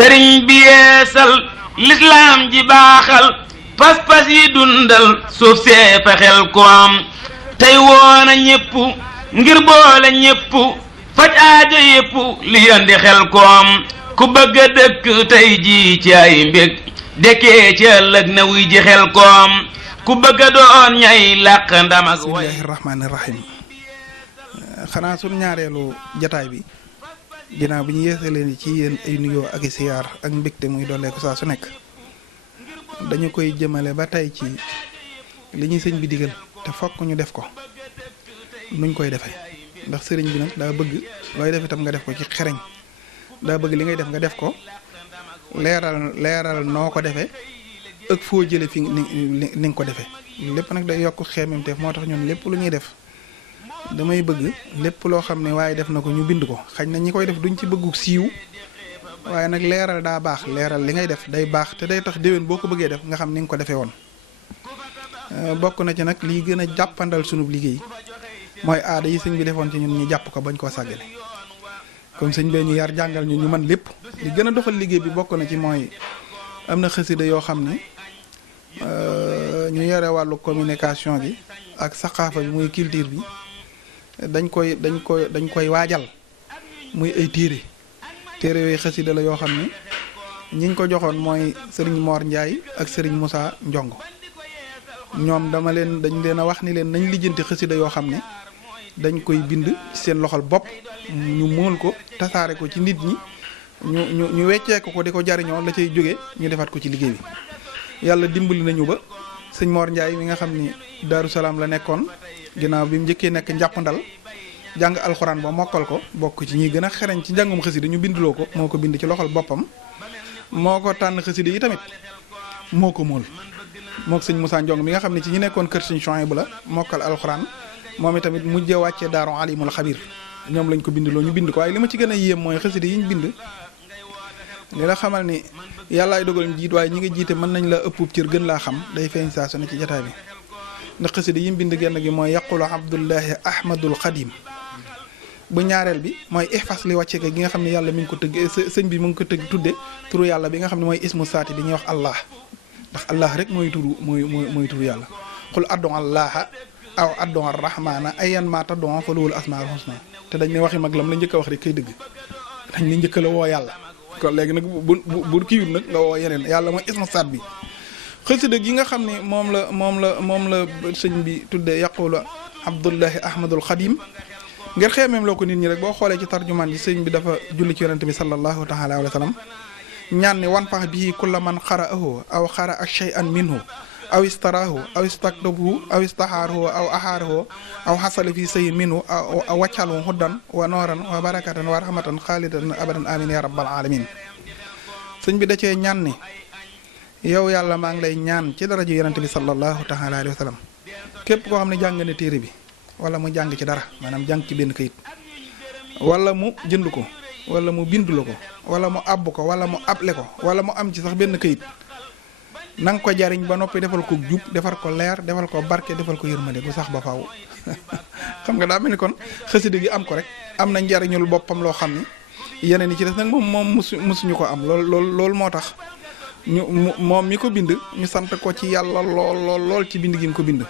sëriñ bi yeesal lislaam ji baaxal pas-pas yi dundal suuf see fexel ko am tey woona ñépp ngir boole ñépp faj aajo yépp li yandi xel ko am ku bëgg a dëkk tey jii ci ay mbég dekkee ci ëllëg na wuy ji xel ko am ku bëgg a doon ñay làq ndam ak way. bismillaahi rahmaani rahim. xanaa sunu ñaareelu jataay bi ginnaaw bi ñu yeesalee ni ci yéen ay nuyoo ak i siyaar ak mbégte muy dooleeku saa su nekk dañu koy jëmale ba tey ci li ñuy sëñ bi digal te fokk ñu def ko nuñ koy defee ndax sëriñ bi nag daa bëgg looy def itam nga def ko ci xereñ daa bëgg li ngay def nga def ko leeral noo ko defee ak foo jële fi ni nga ko defee lépp nag day yokk xeememteef moo tax ñun lépp lu ñuy def damay bëgg lépp loo xam ne waaye def na ko ñu bind ko xañ na ñi koy def duñ ci bëggu siiw waaye nag leeral daa baax leeral li ngay def day baax te day tax déwén boo ko bëggee def nga xam ni nga ko defee woon. bokk na ci nag lii gën a jàppandal sunub liggéey mooy aada yi sëñ bi defoon ci ñun ñu jàpp ko bañ koo sàggane comme sëñ bee ñu yar jàngal ñu man lépp li gën a doxal liggéey bi bokk na ci mooy am na xasida yoo xam ne ñu yore wàllu communication bi ak saqaafa bi muy culture bi dañ koy waajal muy ay téere yooyu xasida la yoo xam ne ñiñ ko joxoon mooy sëriñ Mor Ndiaye ak sëriñ Moussa Ndiongo ñoom dañ leen a wax ni leen nañ lijjanti xasida yoo xam ne dañ koy bind ci seen loxol bopp ñu mool ko tasaare ko ci nit ñi ñu weccee ko di ko jariñoo la cay jóge ñu defaat ko ci liggéey bi yàlla dimbali nañu ba sëñ Mor Ndiaye mi nga xam ni Daaru Salaam la nekkoon ginnaaw bi mu njëkkee nekk njàppandal jàng alxuraan ba mokkal ko bokk ci ñi gën a xereñ ci njàngum xasida ñu bindloo ko moo ko bind ci loxol boppam moo ko tànn xasida yi tamit moo ko mool mook sëñ Moussa Ndiong mi nga xam ne ci ñi nekkoon kër sëñ Chouaïbou la mokkal alxuraan moom itamit mujjee wàccee daaru alimul xabir ñoom lañ ko bindloo ñu bind ko waaye li ma ci gën a yéem mooy xasida yi ñu bind li la xamal ni yàllaay dogal njiit waaye ñi nga jiite mën nañ la ëpp cër gën laa xam day feeñ saa su ne ci jotaay bi ndax xasida yi mu bind genn gi mooy yaqulu abdullahi ahmadul xadim bu ñaareel bi mooy ihfas li wàcce gi nga xam ne yàlla mi ngi ko tëgg sëñ bi mu ngi ko tëgg tudde turu yàlla bi nga xam ne mooy ismu saati bi ñuy wax allah ndax allah rek mooy turu yàlla xul addu allaha aw addu arrahmana ayan ma taddu fa luwul asmaul husna te dañ ne waxi mag lam la njëkk a wax rek kay dëgg dañ ne njëkk la woo yàlla kon léegi nag bu kiiwul nag nga woo yeneen yàlla mooy ismu saat bi xasida gi nga xam ne moom la sëñ bi tudde yaqulu abdullahi ahmadul xadim ngir xeemeem loo ko nit ñi rek boo xoolee ci tarjumaan ji sëñ bi dafa julli ci yonente bi sallallahu taala alayhi wa sallam ñaan ni wan pax bii kulla man xara'ahu aw xara'a shay'an minhu aw istaraahu aw istaktabahu aw istaxaarahu aw axaarahu aw xasala fi sayin minhu aw waccalu huddan wa nooran wa barakatan wa rahmatan xaalidatan abadan amin ya rabbal alamin sëñ bi da cee ñaan ni yow yàlla maa ngi lay ñaan ci daraja yonente bi sallallahu taala alayhi wa sallam képp koo xam ne jàng na téere bi wala mu jàng ci dara maanaam jàng ci benn kayit wala mu jënd ko wala mu bindula ko wala mu àbb ko wala mu able ko wala mu am ci sax benn kayit na nga ko jariñ ba noppi defal ko jub defal ko leer defal ko barke defal ko yërmande bu sax ba faaw xam nga daa mel ni kon xasida gi am ko rek am na njariñul boppam loo xam ni yeneen yi ci des nag moom musuñu ko am loolu moo tax moom mi ko bind ñu sant ko ci yàlla lool ci bind gi mu ko bind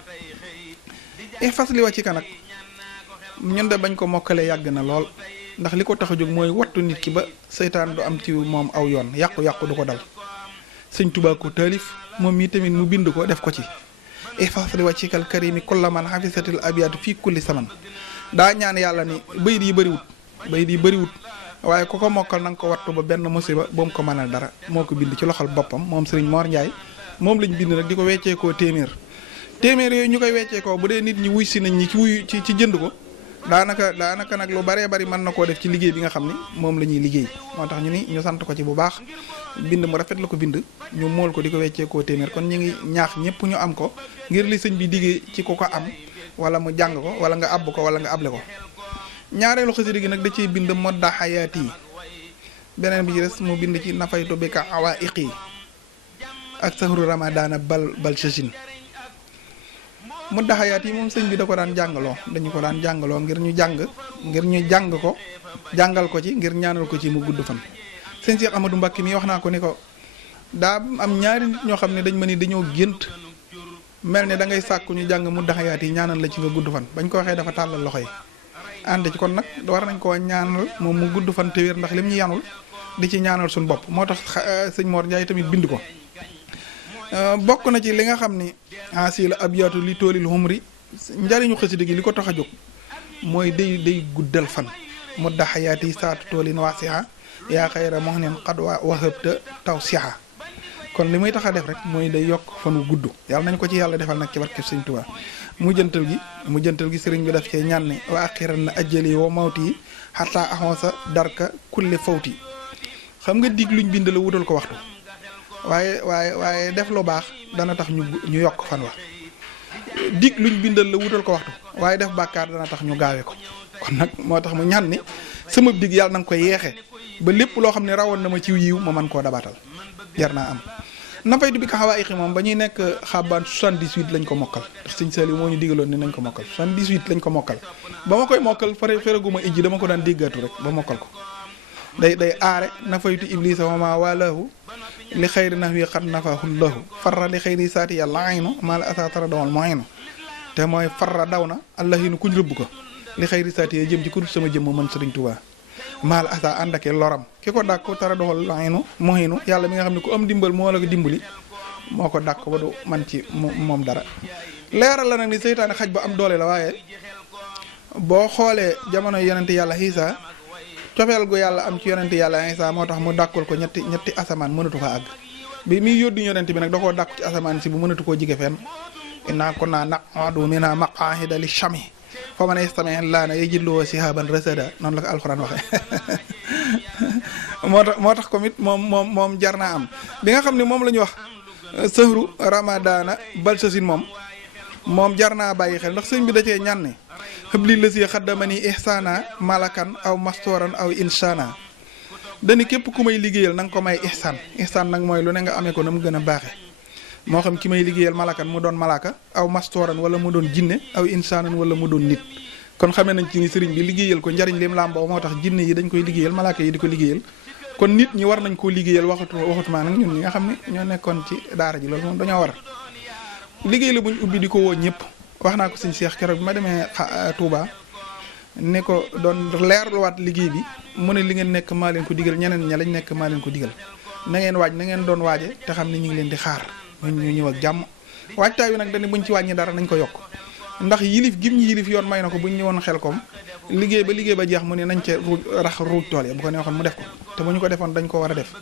fas li wàcc ka nag ñun de bañ ko mokkalee yàgg na lool ndax li ko tax a jóg mooy wattu nit ki ba seytaan du am ci moom aw yoon yàqu-yàqu du ko dal sëñ Tuubaa ko taalif moom mii tamit mu bind ko def ko ci fas li wàcc kal karimi kullaman hafisatil abiyatu fii kulli saman daa ñaan yàlla ni bayit yi bëriwut waaye ku ko mokkal na nga ko wattu ba benn musiba bu mu ko mënal dara moo ko bind ci loxol boppam moom sëriñ Mor Ndiaye moom lañ bind nag di ko wecceekoo téeméer yooyu ñu koy wecceekoo bu dee nit ñi wuy si nañ ñi ci jënd ko daanaka nag lu baree bari mën na koo def ci liggéey bi nga xam ni moom la ñuy liggéey moo tax ñu ni ñu sant ko ci bu baax bind mu rafet la ko bind ñu mool ko di ko wecceekoo téeméer kon ñu ngi ñaax ñëpp ñu am ko ngir li sëñ bi diggee ci ko am wala mu jàng ko wala nga àbb ko wala nga able ko ñaareelu xasida gi nag da ciy bind modda xayaat yi beneen bi ci des mu bind ci nafaytu bi ka awa iqi ak sahru ramadana bal shashin modda xayaat yi moom sëñ bi da ko daan jàngaloo dañu ko daan jàngaloo ngir ñu jàng ko jàngal ko ci ngir ñaanal ko ci mu gudd fan sëñ Cheikh Amadou Mbacke mi wax naa ko ni ko daa am ñaari nit ñoo xam ne dañ ma ni dañoo gént mel ne da ngay sàkku ñu jàng mu daxayaat yi ñaanal la ci nga gudd fan bañ ko waxee dafa tàllal loxo yi ànd ci kon nag war nañ koo ñaanal moom mu gudd fan te wér ndax lim ñu yanul di ci ñaanal suñu bopp moo tax sëñ Mor Ndiaye tamit bind ko bokk na ci li nga xam ni asi la abyaatu li toolil humri njariñu xasida gi li ko tax a jóg mooy day guddal fan mu daxayaat yi saatu toolin waasiha yaa xayra moxnin xad wahabta taw siha kon li muy tax a def rek mooy day yokk fanu gudd yàlla nañ ko ci yàlla defal nag ci barkeb sëñ Tuubaa mu jëntal gi sëriñ bi daf cee ñaan ne wa axiran na ajjali wa mawti yi xataa axonsa darka kulle fawti xam nga dig luñ bind la wutal ko waxtu waaye def lu baax dana tax ñu yokk fan wa dig luñ bindal la wutal ko waxtu waaye def bàkkaar dana tax ñu gaawe ko kon nag moo tax mu ñaan ni sama dig yàlla na nga koy yeexe ba lépp loo xam ne rawoon na ma ci yiw ma mën koo dabaatal jar naa am nafaytu bi ko xawaa ixi moom ba ñuy nekk xabaan 78 lañ ko mokkal ndax sëñ Saliou moo ñu digaloon ni nañ ko mokkal 78 lañ ko mokkal ba ma koy mokkal feraguma ijji dama ko daan déggaatu rek ba mokkal ko day aare nafaytu iblisa wama walahu li xayri nax wi xat nafahullahu farra li xayri saati yàlla aynu maa la asatara dawal moynu te mooy farra daw na allahinu kuñ rëbb ko li xayri saati ya jëm ci ku dul sama jëmm mën Sëriñ Tuubaa maal asa ànd ak loram ki ko dàkk tara doxal laxinu moxinu yàlla mi nga xam ne ku am dimbal moo la ko dimbali moo ko dàkk ba du man ci moom dara leeral la nag ni seytaane xaj ba am doole la waaye boo xoolee jamono yonente yàlla Iisaa cofeel gu yàlla am ci yonente yàlla Iisaa moo tax mu dàkkul ko ñetti asamaan mënatu fa àgg bi muy yóddu yonente bi nag da koo dàkku ci asamaan si bu mënatu koo jige fenn innaa kunnaa naq'udu minhaa maq'aa'ida lish-shami fa man yastami' laana yajidhu shihaban rasada noonu la ko alxuraan waxe moo tax comme it moom jar naa am bi nga xam ne moom la ñu wax sëhru ramadana balsasin moom jar naa bàyyi xel ndax sëñ bi da cee ñaan ne xëbli la si xaddamani ihsana malakan aw mastoran aw insana dani képp ku may liggéeyal na nga ko may ihsaan nag mooy lu ne nga amee ko na mu gën a baaxe moo xam ki may liggéeyal malakan mu doon malaka aw mastoran wala mu doon jinne aw insaanan wala mu doon nit kon xamee nañ ci ni sëriñ bi liggéeyal ko njariñ lim làmboo moo tax jinne yi dañ koy liggéeyal malaka yi di ko liggéeyal kon nit ñi war nañ koo liggéeyal waxatuma nag ñun ñi nga xam ne ñoo nekkoon ci daara ji loolu moom dañoo war liggéey la buñ ubbi di ko woo ñëpp wax naa ko sëñ Cheikh keroog bi ma demee Touba ne ko doon leerluwaat liggéey bi mu ne li ngeen nekk maa leen ko digal ñeneen ña lañ nekk maa leen ko digal na ngeen waaj na ngeen doon waaje te xam ne ñu ngi leen di xaar ñu ñëw ak jàmm waajtaay wi nag dañu buñ ci wàññi dara nañ ko yokk ndax yilif gim ñi yilif yoon may na ko buñ ñëwoon xel kom liggéey ba jeex mu ne nañ ca ruuj tool ya bu ko neexoon mu def ko te bu ñu ko defoon dañ ko war a def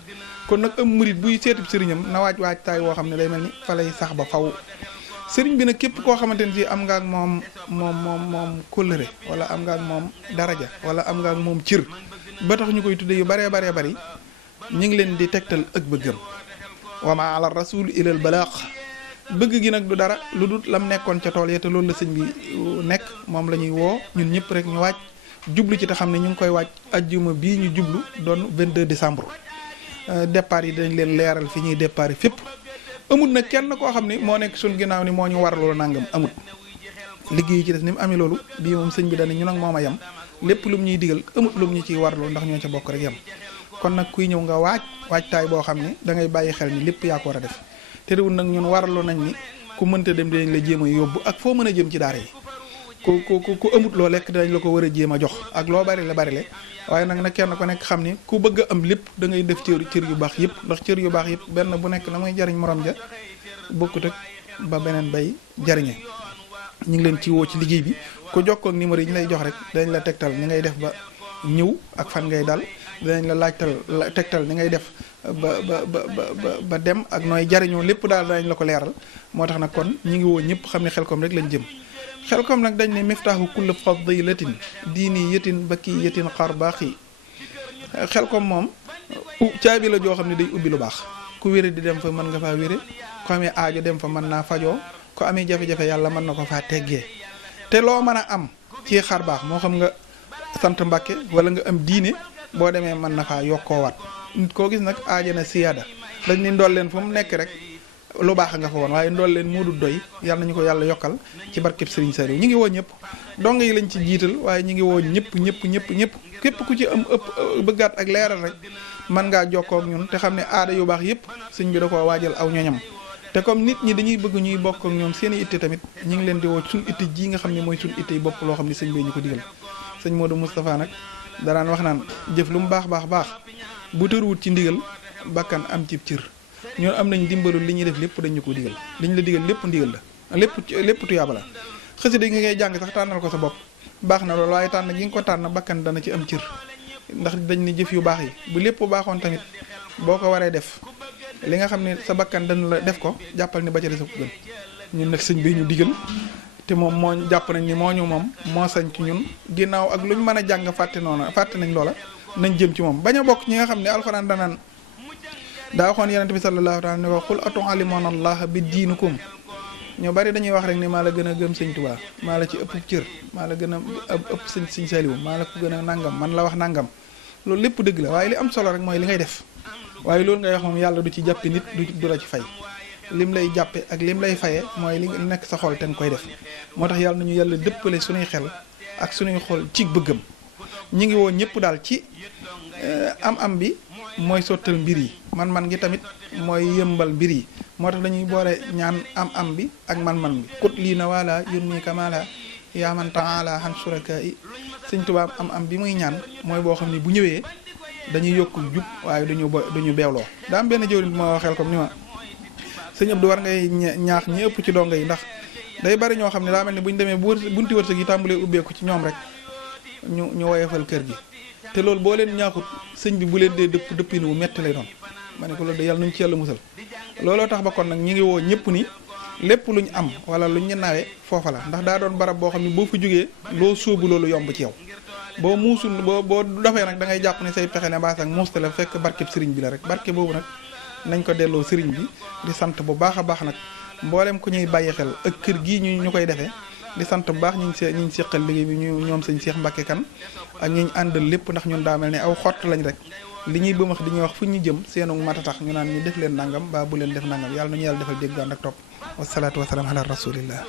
kon nag am murit buy seetib sëriñam na waajtaay woo xam ne day mel ni fa lay sax ba faw sëriñ bi nag képp koo xamante ne ci am nga ak moom kóllëre wala am nga ak moom daraja wala am nga ak moom cër ba tax ñu koy tudde yu baree bari ñu ngi leen di tegtal ak bëggam wa ma ala rasul ilal balaax bëgg gi nag du dara lu dul lam nekkoon ca tool ya te loolu la sëñ bi nekk moom la ñuy woo ñun ñëpp rek ñu waaj jublu ci te xam ne ñu ngi koy waaj ajjuma bii ñu jublu doon 22 décembre départ yi dañ leen leeral fi ñuy départ fépp amut nag kenn koo xam ni moo nekk suñ ginnaaw ni moo ñu war loolu nangam amut liggéey ci des ni mu amee loolu bii moom sëñ bi dañ ñu nag moom a yem lépp lu mu ñuy digal amut lu mu ñu ciy warloo ndax ñoo ca bokk rek yem kon nag kuy ñëw nga waajtaay boo xam ne da ngay bàyyi xel ni lépp yaa ko war a def te réwul nag ñun warloo nañ ni ku mënta dem dinañ la jéem a yóbbu ak foo mën a jëm ci daara yi ku amut loo lekk dinañ la ko war a jéem a jox ak loo bari le waaye nag kenn ko nekk xam ni ku bëgg a am lépp da ngay def cër yu baax yëpp ndax cër yu baax yëpp benn bu nekk la muy jariñ morom ja bokkut ak ba beneen bay jariñe ñu ngi leen ci woo ci liggéey bi ku jokkoo ak numéro yi ñu lay jox rek dañ la tegtal ni ngay def ba ñëw ak fan ngay dal dinañ la tegtal ni ngay def ba dem ak nooy jariñoo lépp daal danañ la ko leeral moo tax nag kon ñu ngi woo ñëpp xam ne Xelcom rek lañ jëm Xelcom nag dañ ne miftaahu kull fadilatin diini yetin bakki yetin xar baax yi Xelcom moom caabi la joo xam ne day ubbi lu baax ku wére di dem fa mën nga faa wére ku amee aajo dem fa mën naa fajoo ku amee jafe-jafe yàlla mën na ko faa teggee te loo mën a am ci xar baax moo xam nga sant Mbàkke wala nga am diine boo demee mën na faa yokkoowaat nit koo gis nag aaja na siyaada dañ ni ndool leen fu mu nekk rek lu baax nga fa woon waaye ndool leen moo dul doy yàlla nañu ko yàlla yokkal ci barkeb Serigne Saliou ñu ngi woo ñëpp dong yi lañ ci jiital waaye ñu ngi woo ñëpp képp ku ci am ëpp bëggaat ak leeral rek mën ngaa jokkoo ak ñun te xam ne aada yu baax yëpp sëñ bi da koo waajal aw ñoñam te comme nit ñi dañuy bëgg ñuy bokk ak ñoom seen i itte tamit ñu ngi leen di woo suñ itte ji nga xam ne mooy suñ itte yi bopp loo xam ne sëñ bee ñu ko digal sëñ Modou Moustapha nag daraan wax naan jëf lu mu baax bu tëruwut ci ndigal bakkan am ci cër ñun am nañ dimbalul li ñuy def lépp dañ ñu ko digal li ñu la digal lépp ndigal la lépp tuyaaba la xasida gi ngay jàng sax tànnal ko sa bopp baax na loolu waaye tànn gi nga ko tànn bakkan dana ci am cër ndax dañ ne jëf yu baax yi bu lépp baaxoon tamit boo ko waree def li nga xam ne sa bakkan dana la def ko jàppal ni ba ca des ko gën ñun nag sëñ bi ñu digal te moom moo jàpp nañ ni moo ñu moom moo sañ ci ñun ginnaaw ak lu ñu mën a jàng fàtte nañ loola nañ jëm ci moom bañ a bokk ñi nga xam ne alxuraan danaan daa waxoon yonent bi sallallahu alayhi wa sallam ne ko qul atu'allimuna allaha bi diinikum ñu bari dañuy wax rek ni maa la gën a gëm sëñ Tuubaa maa la ci ëpp cër maa la gën a ëpp sëñ Saliou maa la ko gën a nangam man la wax nangam loolu lépp dëgg la waaye li am solo rek mooy li ngay def waaye loolu ngay wax moom yàlla du ci jàppe nit du la ci fay lim lay jàppe ak lim lay faye mooy li nekk sa xol te nga koy def moo tax yàlla nañu yàlla dëppale suñuy xel ak suñuy xol ci bëggam ñu ngi woon ñëpp daal ci am bi mooy sottal mbir yi man ngi tamit mooy yëmbal mbir yi moo tax dañuy boole ñaan am bi ak man bi kut lii na wala yun nii kamala yaa man taala han suraka yi sëñ Tuubaa am bi muy ñaan mooy boo xam ne bu ñëwee dañuy yokk jub waaye duñu beewloo daa am benn jëwriñ bi ma waxeel comme ni ma sëñ Abdou war ngay ñaax ñi ëpp ci donga yi ndax day bari ñoo xam ne daa mel ni bu ñu demee bunti wërsëg yi tàmbalee ubbeeku ci ñoom rek ñu woyefal kër gi te loolu boo leen ñaaxut sëñ bi bu leen dee dëppin wu metti lay doon ma ne ko loolu de yàlla nañu ci yàlla musal looloo tax ba kon nag ñi ngi woo ñëpp ni lépp luñ am wala luñ ñu nawee foofa la ndax daa doon barab boo xam ne boo fa jógee loo sóobu loolu yomb ci yow boo muusul boo dafee nag da ngay jàpp ne say pexe ne baas ak muusta la fekk barkeb sëriñ bi la rek barke boobu nag nañ ko delloo sëriñ bi di sant bu baax a baax nag mboolem ku ñuy bàyyi xel ak kër gii ñu koy defee di sant bu baax ñu seqal liggéey bi ñoom sëñ Cheikh Mbacke kan ak ñi ñu àndal lépp ndax ñun daa mel ne aw xott lañ rek li ñuy bëmax di ñuy wax fu ñu jëm seenu mata tax ñu naan ñu def leen nangam ba bu leen def nangam yàlla nañu yàlla defal dégg ànd ak topp wasalaatu wasalaam ala rasulillah